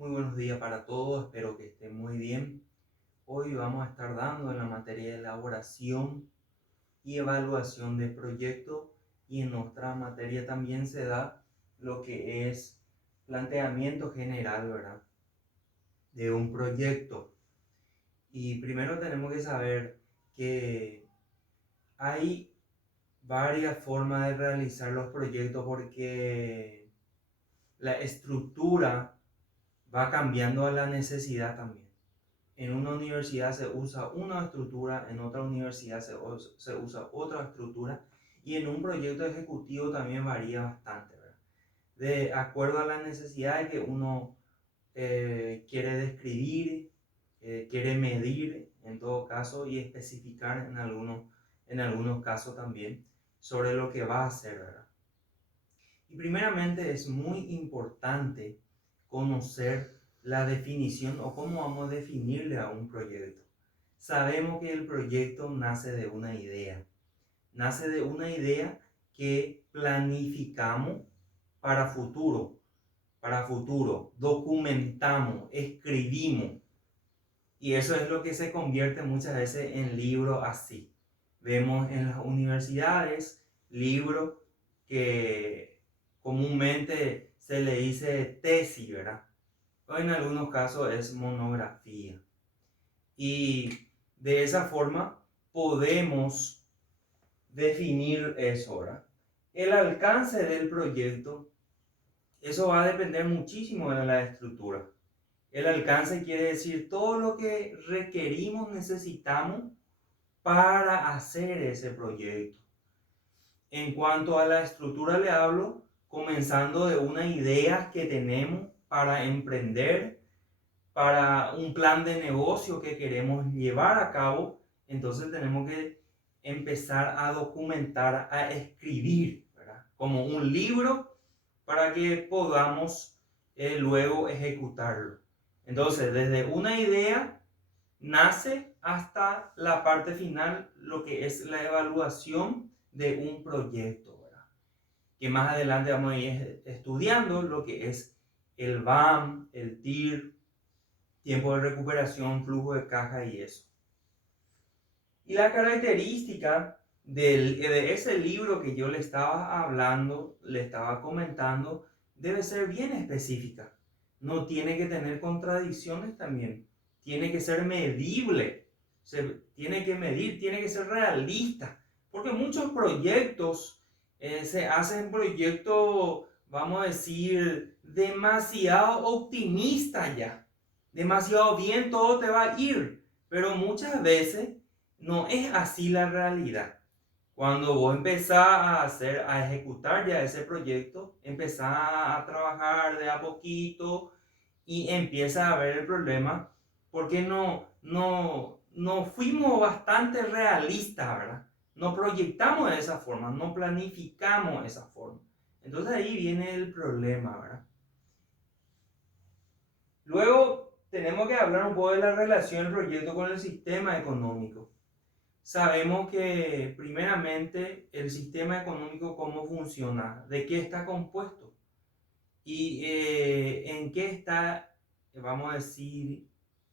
Muy buenos días para todos, espero que estén muy bien. Hoy vamos a estar dando en la materia de elaboración y evaluación de proyectos y en nuestra materia también se da lo que es planteamiento general, ¿verdad? De un proyecto. Y primero tenemos que saber que hay varias formas de realizar los proyectos porque la estructura va cambiando a la necesidad también. En una universidad se usa una estructura, en otra universidad se usa otra estructura y en un proyecto ejecutivo también varía bastante, ¿verdad? De acuerdo a la necesidad que uno quiere describir, quiere medir en todo caso y especificar en algunos casos también sobre lo que va a hacer, ¿verdad? Y primeramente es muy importante conocer la definición o cómo vamos a definirle a un proyecto. Sabemos que el proyecto nace de una idea que planificamos para futuro, documentamos, escribimos, y eso es lo que se convierte muchas veces en libros así. Vemos en las universidades libros que comúnmente se le dice tesis, ¿verdad? O en algunos casos es monografía. Y de esa forma podemos definir eso, ¿verdad? El alcance del proyecto, eso va a depender muchísimo de la estructura. El alcance quiere decir todo lo que requerimos, necesitamos para hacer ese proyecto. En cuanto a la estructura le hablo comenzando de una idea que tenemos para emprender, para un plan de negocio que queremos llevar a cabo. Entonces tenemos que empezar a documentar, a escribir, ¿verdad? Como un libro para que podamos luego ejecutarlo. Entonces, desde una idea nace hasta la parte final, lo que es la evaluación de un proyecto, ¿verdad? Que más adelante vamos a ir estudiando lo que es el BAM, el TIR, tiempo de recuperación, flujo de caja y eso. Y la característica de ese libro que yo le estaba hablando, le estaba comentando, debe ser bien específica. No tiene que tener contradicciones también. Tiene que ser medible. Se tiene que medir, tiene que ser realista. Porque muchos proyectos se hacen proyectos, vamos a decir, demasiado optimistas ya. Demasiado bien todo te va a ir. Pero muchas veces no es así la realidad. Cuando vos empezás a ejecutar ya ese proyecto, empezás a trabajar de a poquito y empiezas a ver el problema porque no fuimos bastante realistas, ¿verdad? No proyectamos de esa forma, no planificamos de esa forma. Entonces ahí viene el problema, ¿verdad? Luego tenemos que hablar un poco de la relación del proyecto con el sistema económico. Sabemos que primeramente el sistema económico cómo funciona, de qué está compuesto y en qué está, vamos a decir,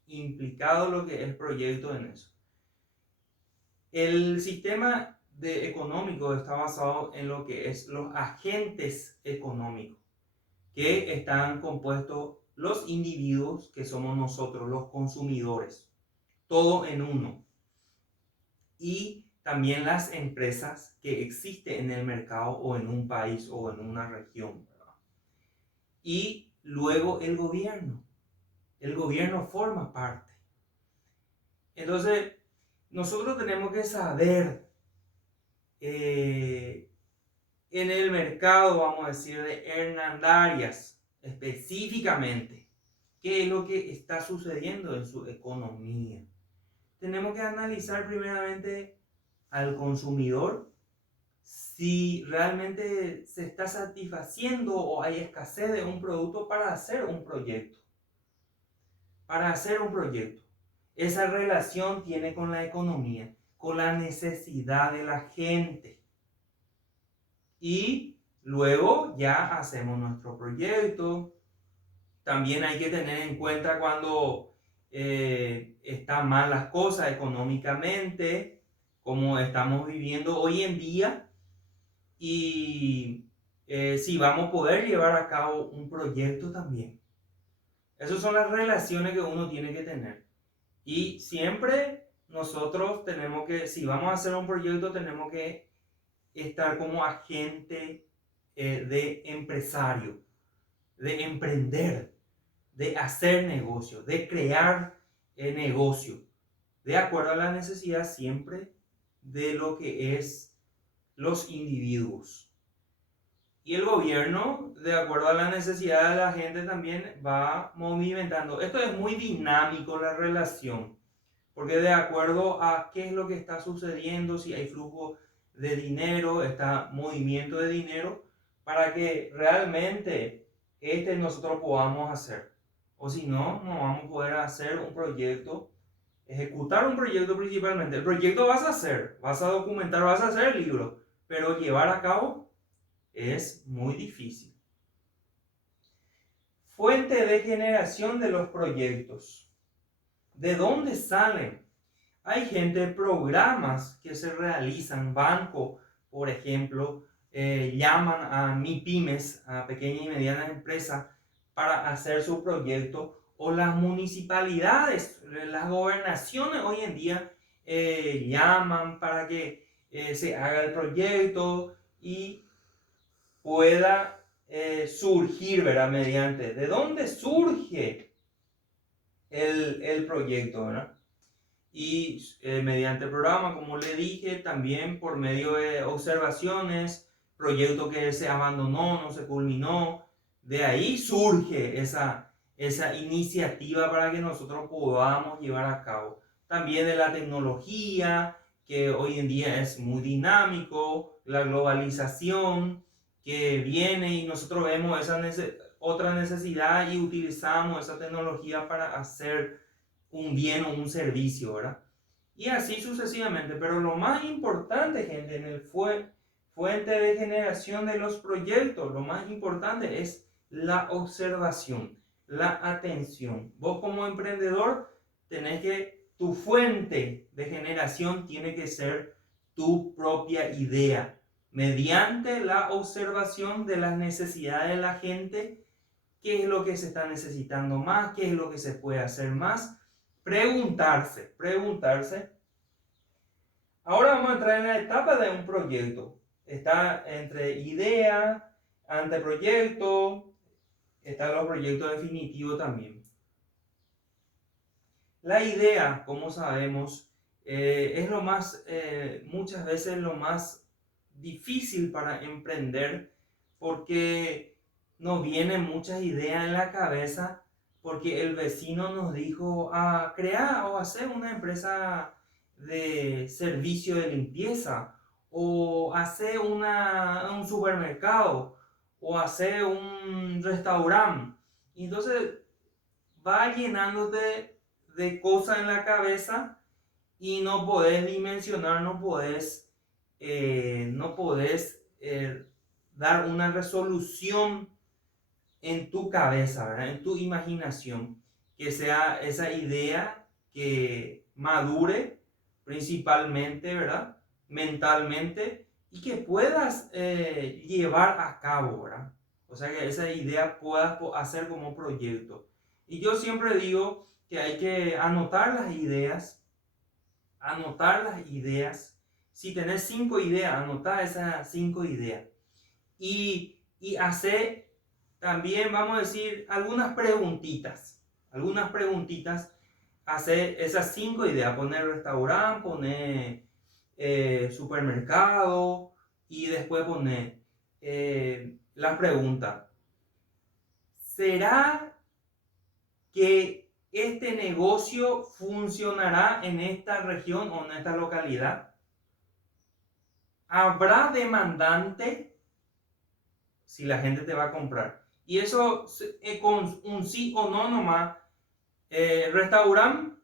implicado lo que es el proyecto en eso. El sistema económico está basado en lo que es los agentes económicos, que están compuestos los individuos, que somos nosotros, los consumidores, todo en uno. Y también las empresas que existen en el mercado o en un país o en una región, ¿verdad? Y luego el gobierno. El gobierno forma parte. Entonces, nosotros tenemos que saber en el mercado, vamos a decir, de Hernandarias, específicamente, qué es lo que está sucediendo en su economía. Tenemos que analizar primeramente al consumidor, si realmente se está satisfaciendo o hay escasez de un producto para hacer un proyecto. Para hacer un proyecto. Esa relación tiene con la economía, con la necesidad de la gente. Y luego ya hacemos nuestro proyecto, También hay que tener en cuenta cuando están mal las cosas económicamente, como estamos viviendo hoy en día, y si vamos a poder llevar a cabo un proyecto también. Esas son las relaciones que uno tiene que tener. Y siempre nosotros tenemos que, si vamos a hacer un proyecto, tenemos que estar como agente de empresario, de emprender, de hacer negocio, de crear negocio, de acuerdo a la necesidad siempre de lo que es los individuos. Y el gobierno, de acuerdo a la necesidad de la gente, también va movimentando. Esto es muy dinámico, la relación, porque de acuerdo a qué es lo que está sucediendo, si hay flujo de dinero, está movimiento de dinero, para que realmente nosotros podamos hacer. O si no, no vamos a poder hacer un proyecto, ejecutar un proyecto principalmente. El proyecto vas a hacer, vas a documentar, vas a hacer el libro, pero llevar a cabo es muy difícil. Fuente de generación de los proyectos. ¿De dónde salen? Hay gente, programas que se realizan, banco, por ejemplo, llaman a MIPYMES, a pequeñas y medianas empresas, para hacer su proyecto, o las municipalidades, las gobernaciones hoy en día llaman para que se haga el proyecto y pueda surgir, ¿verdad? Mediante, ¿de dónde surge el proyecto, ¿verdad? Y mediante el programa, como le dije, también por medio de observaciones, proyecto que se abandonó, no se culminó, de ahí surge esa iniciativa para que nosotros podamos llevar a cabo. También de la tecnología, que hoy en día es muy dinámico, la globalización que viene y nosotros vemos esa otra necesidad y utilizamos esa tecnología para hacer un bien o un servicio, ¿verdad? Y así sucesivamente. Pero lo más importante, gente, en el fuente de generación de los proyectos, lo más importante es la observación, la atención. Vos como emprendedor tenés que, tu fuente de generación tiene que ser tu propia idea, mediante la observación de las necesidades de la gente, qué es lo que se está necesitando más, qué es lo que se puede hacer más. Preguntarse. Ahora vamos a entrar en la etapa de un proyecto. Está entre idea, anteproyecto, están los proyectos definitivos también. La idea, como sabemos, es lo más, muchas veces lo más difícil para emprender, porque nos vienen muchas ideas en la cabeza, porque el vecino nos dijo a crear o hacer una empresa de servicio de limpieza, o hacer un supermercado, o hacer un restaurante. Y entonces va llenándote de cosas en la cabeza y no podés dimensionar, no podés dar una resolución en tu cabeza, ¿verdad? En tu imaginación, que sea esa idea que madure principalmente, ¿verdad? Mentalmente, y que puedas llevar a cabo, ¿verdad? O sea, que esa idea puedas hacer como proyecto. Y yo siempre digo que hay que anotar las ideas. Si tenés 5 ideas, anotá esas 5 ideas. Y hacer también, vamos a decir, algunas preguntitas. Hacer esas 5 ideas. Poner restaurante, poner supermercado, y después poner las preguntas. ¿Será que este negocio funcionará en esta región o en esta localidad? ¿Habrá demandante si la gente te va a comprar? Y eso con un sí o no nomás. Restaurante,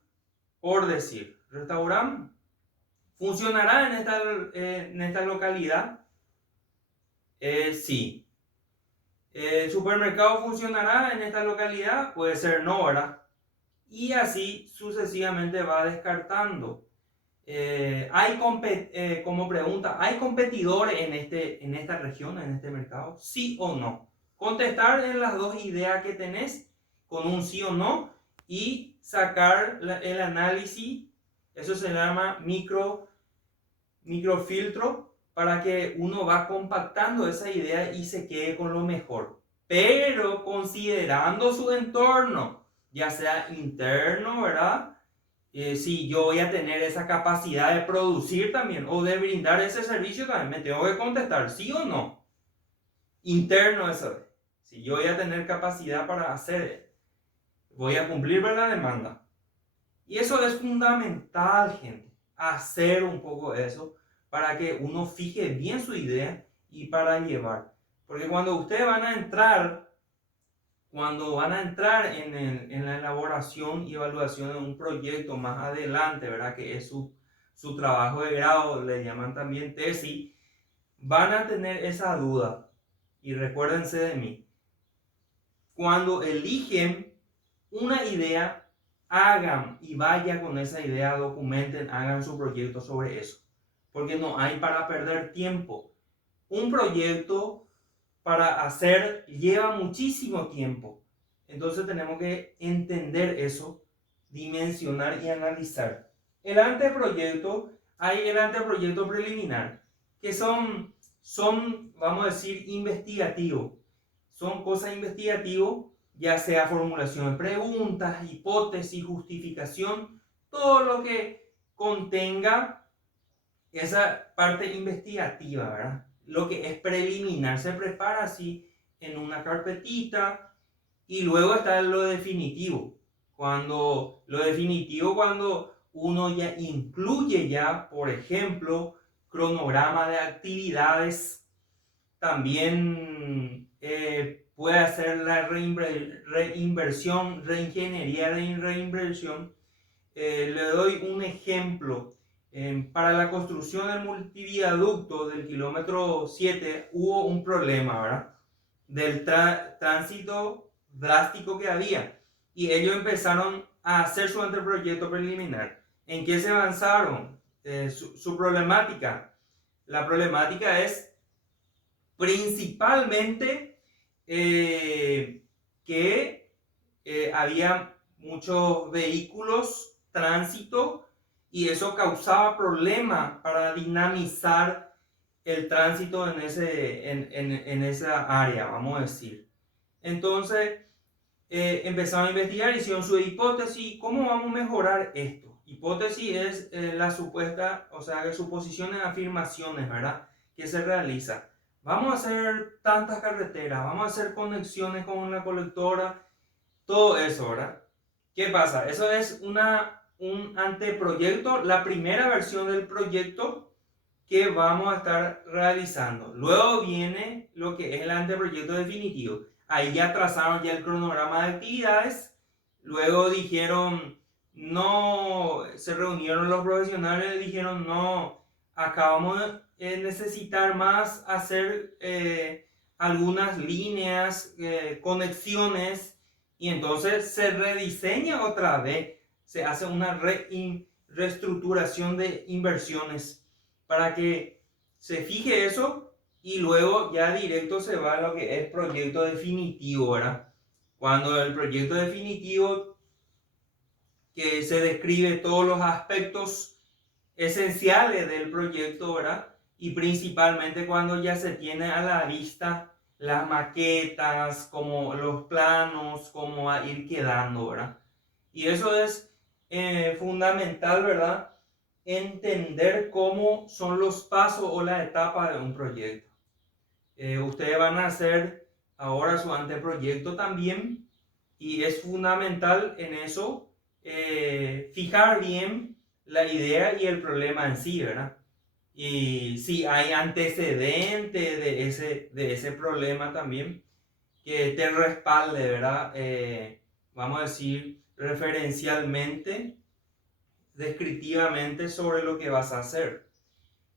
por decir, restaurante, ¿funcionará en esta localidad? Sí. ¿El supermercado funcionará en esta localidad? Puede ser no, ¿verdad? Y así sucesivamente va descartando. Como pregunta, ¿hay competidores en esta región, en este mercado? ¿Sí o no? Contestar en las dos ideas que tenés con un sí o no y sacar el análisis. Eso se llama microfiltro, para que uno va compactando esa idea y se quede con lo mejor. Pero considerando su entorno, ya sea interno, ¿verdad? Si yo voy a tener esa capacidad de producir también o de brindar ese servicio, también me tengo que contestar sí o no. Interno eso. Si yo voy a tener capacidad para hacer, voy a cumplir con la demanda. Y eso es fundamental, gente. Hacer un poco eso para que uno fije bien su idea y para llevar. Porque cuando ustedes van a entrar en la elaboración y evaluación de un proyecto más adelante, ¿verdad? Que es su trabajo de grado, le llaman también tesis, van a tener esa duda. Y recuérdense de mí. Cuando eligen una idea, hagan y vayan con esa idea, documenten, hagan su proyecto sobre eso. Porque no hay para perder tiempo. Un proyecto para hacer lleva muchísimo tiempo. Entonces tenemos que entender eso, dimensionar y analizar. El anteproyecto, hay el anteproyecto preliminar, que son, vamos a decir, investigativos. Son cosas investigativas, ya sea formulación de preguntas, hipótesis, justificación, todo lo que contenga esa parte investigativa, ¿verdad? Lo que es preliminar, se prepara así en una carpetita y luego está lo definitivo. Cuando uno ya incluye ya, por ejemplo, cronograma de actividades, también puede hacer la reinversión, reingeniería de reinversión. Le doy un ejemplo. Para la construcción del multiviaducto del kilómetro 7 hubo un problema, ¿verdad? Del tránsito drástico que había. Y ellos empezaron a hacer su anteproyecto preliminar. ¿En qué se avanzaron? Su problemática. La problemática es principalmente que había muchos vehículos, tránsito, y eso causaba problemas para dinamizar el tránsito en esa área, vamos a decir. Entonces, empezaron a investigar, hicieron su hipótesis. ¿Cómo vamos a mejorar esto? Hipótesis es la supuesta, o sea, suposiciones, afirmaciones, ¿verdad? Que se realiza. Vamos a hacer tantas carreteras, vamos a hacer conexiones con la colectora, todo eso, ¿verdad? ¿Qué pasa? Eso es un anteproyecto, la primera versión del proyecto que vamos a estar realizando. Luego viene lo que es el anteproyecto definitivo. Ahí ya trazaron ya el cronograma de actividades. Luego dijeron, no, se reunieron los profesionales y dijeron, no, acá vamos a necesitar más hacer algunas líneas, conexiones, y entonces se rediseña otra vez, se hace una reestructuración de inversiones para que se fije eso y luego ya directo se va a lo que es proyecto definitivo, ¿verdad? Cuando el proyecto definitivo, que se describe todos los aspectos esenciales del proyecto, ¿verdad? Y principalmente cuando ya se tiene a la vista las maquetas, como los planos, cómo va a ir quedando, ¿verdad? Y eso es fundamental, ¿verdad? Entender cómo son los pasos o la etapa de un proyecto. Ustedes van a hacer ahora su anteproyecto también y es fundamental en eso fijar bien la idea y el problema en sí, ¿verdad? Y si hay antecedentes de ese problema también, que te respalde, ¿verdad? Vamos a decir referencialmente, descriptivamente sobre lo que vas a hacer.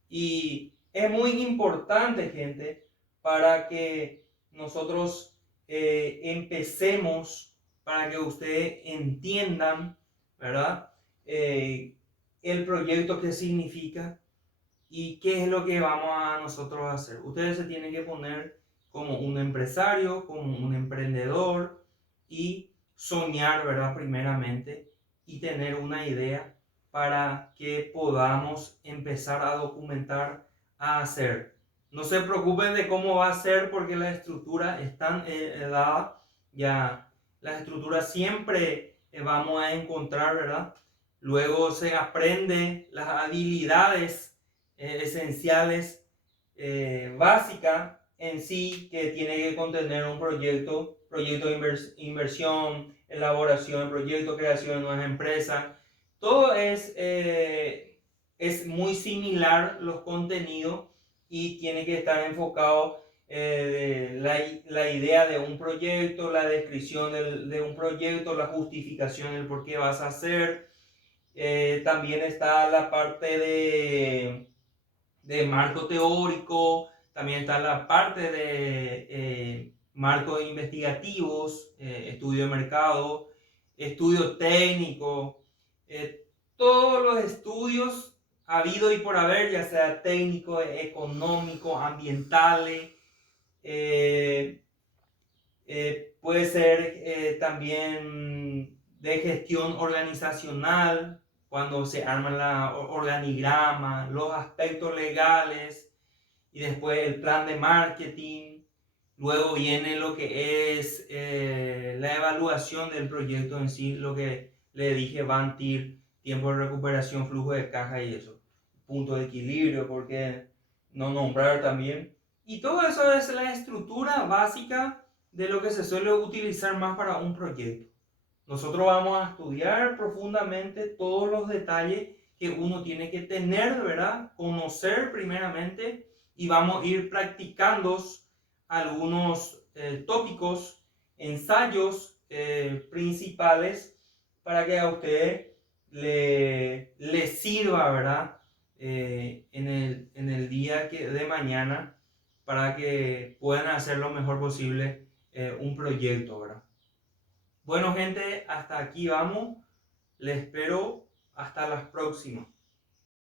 Y es muy importante, gente, para que nosotros empecemos para que ustedes entiendan, ¿verdad? El proyecto, qué significa y qué es lo que vamos a nosotros a hacer. Ustedes se tienen que poner como un empresario, como un emprendedor y soñar, ¿verdad? Primeramente, y tener una idea para que podamos empezar a documentar, a hacer. No se preocupen de cómo va a ser porque la estructura está dada. Ya las estructuras siempre vamos a encontrar, ¿verdad? Luego se aprende las habilidades esenciales, básicas en sí, que tiene que contener un proyecto de inversión, elaboración de proyectos, creación de nuevas empresas. Todo es muy similar los contenidos y tiene que estar enfocado la idea de un proyecto, la descripción de un proyecto, la justificación del por qué vas a hacer. También está la parte de marco teórico, también está la parte de marcos investigativos, estudio de mercado, estudio técnico, todos los estudios habido y por haber, ya sea técnico, económico, ambientales, puede ser también de gestión organizacional, cuando se arma la organigrama, los aspectos legales y después el plan de marketing. Luego viene lo que es la evaluación del proyecto en sí, lo que le dije, BANTIR, tiempo de recuperación, flujo de caja y eso. Punto de equilibrio, porque no nombrar también. Y todo eso es la estructura básica de lo que se suele utilizar más para un proyecto. Nosotros vamos a estudiar profundamente todos los detalles que uno tiene que tener, ¿verdad? Conocer primeramente y vamos a ir practicando algunos tópicos, ensayos principales para que a usted le sirva, ¿verdad? En el día de mañana para que puedan hacer lo mejor posible un proyecto, ¿verdad? Bueno, gente, hasta aquí vamos. Les espero hasta las próximas.